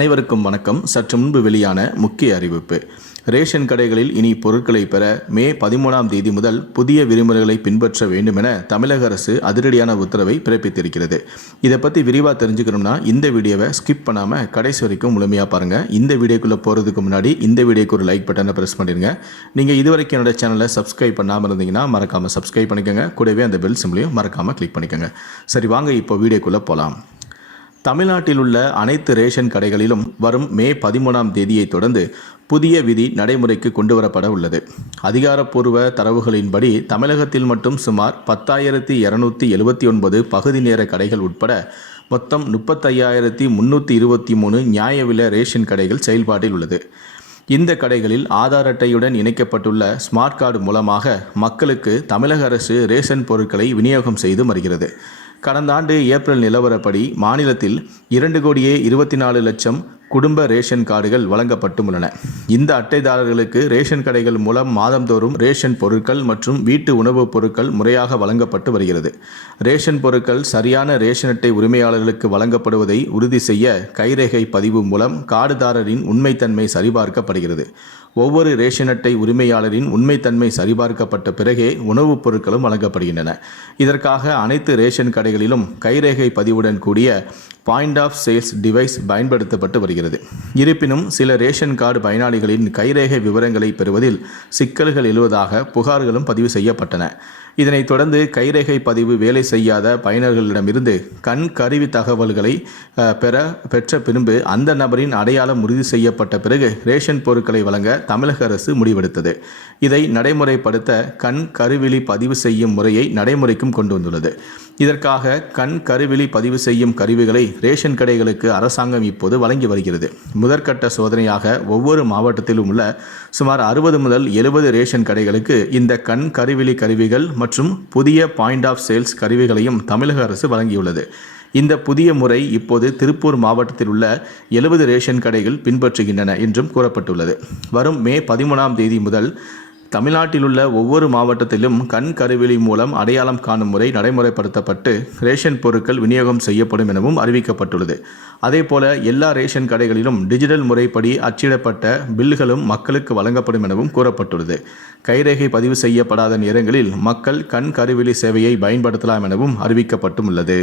அனைவருக்கும் வணக்கம். சற்று முன்பு வெளியான முக்கிய அறிவிப்பு. ரேஷன் கடைகளில் இனி பொருட்களை பெற மே பதிமூணாம் தேதி முதல் புதிய விதிமுறைகளை பின்பற்ற வேண்டும் என தமிழக அரசு அதிரடியான உத்தரவை பிறப்பித்திருக்கிறது. இதை பற்றி விரிவாக தெரிஞ்சுக்கணும்னா இந்த வீடியோவை ஸ்கிப் பண்ணாமல் கடைசி வரைக்கும் முழுமையாக பாருங்கள் இந்த வீடியோக்குள்ளே போகிறதுக்கு முன்னாடி இந்த வீடியோக்கு ஒரு லைக் பட்டனை ப்ரெஸ் பண்ணிடுங்க. நீங்கள் இதுவரைக்கும் என்னோட சேனலை சப்ஸ்கிரைப் பண்ணாமல் இருந்தீங்கன்னா மறக்காமல் சப்ஸ்கிரைப் பண்ணிக்கோங்க. கூடவே அந்த பெல் சிம்லையும் மறக்காமல் கிளிக் பண்ணிக்கோங்க. சரி வாங்க இப்போ வீடியோக்குள்ளே போகலாம் தமிழ்நாட்டில் உள்ள அனைத்து ரேஷன் கடைகளிலும் வரும் மே பதிமூணாம் தேதியை தொடர்ந்து புதிய விதி நடைமுறைக்கு கொண்டுவரப்பட உள்ளது. அதிகாரப்பூர்வ தரவுகளின்படி தமிழகத்தில் மட்டும் சுமார் பத்தாயிரத்தி இரநூத்தி எழுபத்தி ஒன்பது பகுதி நேர கடைகள் உட்பட மொத்தம் முப்பத்தையாயிரத்தி முந்நூற்றி இருபத்தி மூணு நியாய விலை ரேஷன் கடைகள் செயல்பாட்டில் உள்ளது. இந்த கடைகளில் ஆதார் அட்டையுடன் இணைக்கப்பட்டுள்ள ஸ்மார்ட் கார்டு மூலமாக மக்களுக்கு தமிழக அரசு ரேஷன் பொருட்களை விநியோகம் செய்து வருகிறது. கடந்த ஆண்டு ஏப்ரல் நிலவரப்படி மாநிலத்தில் இரண்டு கோடியே இருபத்தி நாலு லட்சம் குடும்ப ரேஷன் கார்டுகள் வழங்கப்பட்டுள்ளன. இந்த அட்டைதாரர்களுக்கு ரேஷன் கடைகள் மூலம் மாதந்தோறும் ரேஷன் பொருட்கள் மற்றும் வீட்டு உணவுப் பொருட்கள் முறையாக வழங்கப்பட்டு வருகிறது. ரேஷன் பொருட்கள் சரியான ரேஷன் அட்டை உரிமையாளர்களுக்கு வழங்கப்படுவதை உறுதி செய்ய கைரேகை பதிவு மூலம் கார்டுதாரரின் உண்மைத்தன்மை சரிபார்க்கப்படுகிறது. ஒவ்வொரு ரேஷன் அட்டை உரிமையாளரின் உண்மைத்தன்மை சரிபார்க்கப்பட்ட பிறகே உணவுப் பொருட்களும் வழங்கப்படுகின்றன. இதற்காக அனைத்து ரேஷன் கடைகளிலும் கைரேகை பதிவுடன் கூடிய பாயிண்ட் ஆஃப் சேல்ஸ் டிவைஸ் பயன்படுத்தப்பட்டு வருகிறது. இருப்பினும் சில ரேஷன் கார்டு பயனாளிகளின் கைரேகை விவரங்களை பெறுவதில் சிக்கல்கள் எழுவதாக புகார்களும் பதிவு செய்யப்பட்டன. இதனைத் தொடர்ந்து கைரேகை பதிவு வேலை செய்யாத பயனர்களிடமிருந்து கண் கருவி தகவல்களை பெற பெற்ற பின்பு அந்த நபரின் அடையாளம் உறுதி செய்யப்பட்ட பிறகு ரேஷன் பொருட்களை வழங்க தமிழக அரசு முடிவெடுத்தது. இதை நடைமுறைப்படுத்த கண் கருவிழி பதிவு செய்யும் முறையை நடைமுறைக்கும் கொண்டு வந்துள்ளது. இதற்காக கண் கருவிழி பதிவு செய்யும் கருவிகளை ரேஷன் கடைகளுக்கு அரசாங்கம் இப்போது வழங்கி வருகிறது. முதற்கட்ட சோதனையாக ஒவ்வொரு மாவட்டத்திலும் உள்ள சுமார் அறுபது முதல் எழுபது ரேஷன் கடைகளுக்கு இந்த கண் கருவிழி கருவிகள் மற்றும் புதிய பாயிண்ட் ஆஃப் சேல்ஸ் கருவிகளையும் தமிழக அரசு வழங்கியுள்ளது. இந்த புதிய முறை இப்போது திருப்பூர் மாவட்டத்தில் உள்ள எழுபது ரேஷன் கடைகள் பின்பற்றுகின்றன என்றும் கூறப்பட்டுள்ளது. வரும் மே பதிமூணாம் தேதி முதல் தமிழ்நாட்டில் உள்ள ஒவ்வொரு மாவட்டத்திலும் கண் கருவிழி மூலம் அடையாளம் காணும் முறை நடைமுறைப்படுத்தப்பட்டு ரேஷன் பொருட்கள் விநியோகம் செய்யப்படும் எனவும் அறிவிக்கப்பட்டுள்ளது. அதேபோல எல்லா ரேஷன் கடைகளிலும் டிஜிட்டல் முறைப்படி அச்சிடப்பட்ட பில்களும் மக்களுக்கு வழங்கப்படும் எனவும் கூறப்பட்டுள்ளது. கைரேகை பதிவு செய்யப்படாத நேரங்களில் மக்கள் கண் கருவிழி சேவையை பயன்படுத்தலாம் எனவும் அறிவிக்கப்பட்டும் உள்ளது